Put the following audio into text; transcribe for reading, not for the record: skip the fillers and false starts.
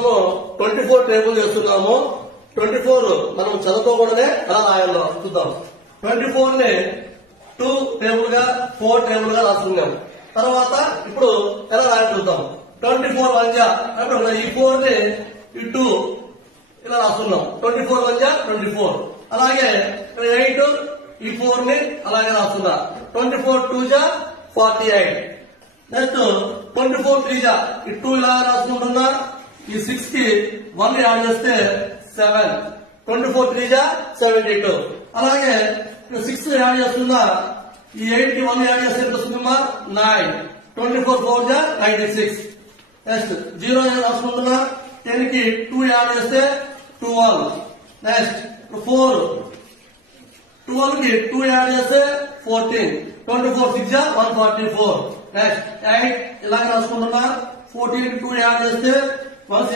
మనము 24 టేబుల్ చేస్తున్నాము. 24 మనం చదువుకోకూడదే ఎలా రాయాలో చూద్దాం. 24 ని 2 టేబుల్ గా 4 టేబుల్ గా రాసుకున్నాం. తర్వాత ఇప్పుడు ఎలా రాయాలి చూద్దాం. 24 వంజా ఈ 4 ని ఈ 2 ఇలా రాస్తున్నాం. 24 వంజా 24. అలాగే 8 ఈ 4 ని అలాగే రాస్తున్నా. 24 2 జా 48. నెక్స్ట్ 24 3 జా ఈ 2 ఇలా రాసుకుంటున్నా. ఈ 6 కి 1 యాడ్ చేస్తే 7. 24 3 జా 72. అలాగే 6 యాడ్ చేస్తున్నా. ఈ 8 కి 1 యాడ్ చేస్తే ఎంత వస్తుందమ్మా 9. 24 4 జా 96. నెక్స్ట్ 0 రాసుకుంటున్నా. 10 కి 2 యాడ్ చేస్తే 12. నెక్స్ట్ 4 12 కి 2 యాడ్ చేస్తే 14. 24 6 జా 144. నెక్స్ట్ 8 ఇలాగే రాసుకుంటున్నా. 14 కి 2 యాడ్ చేస్తే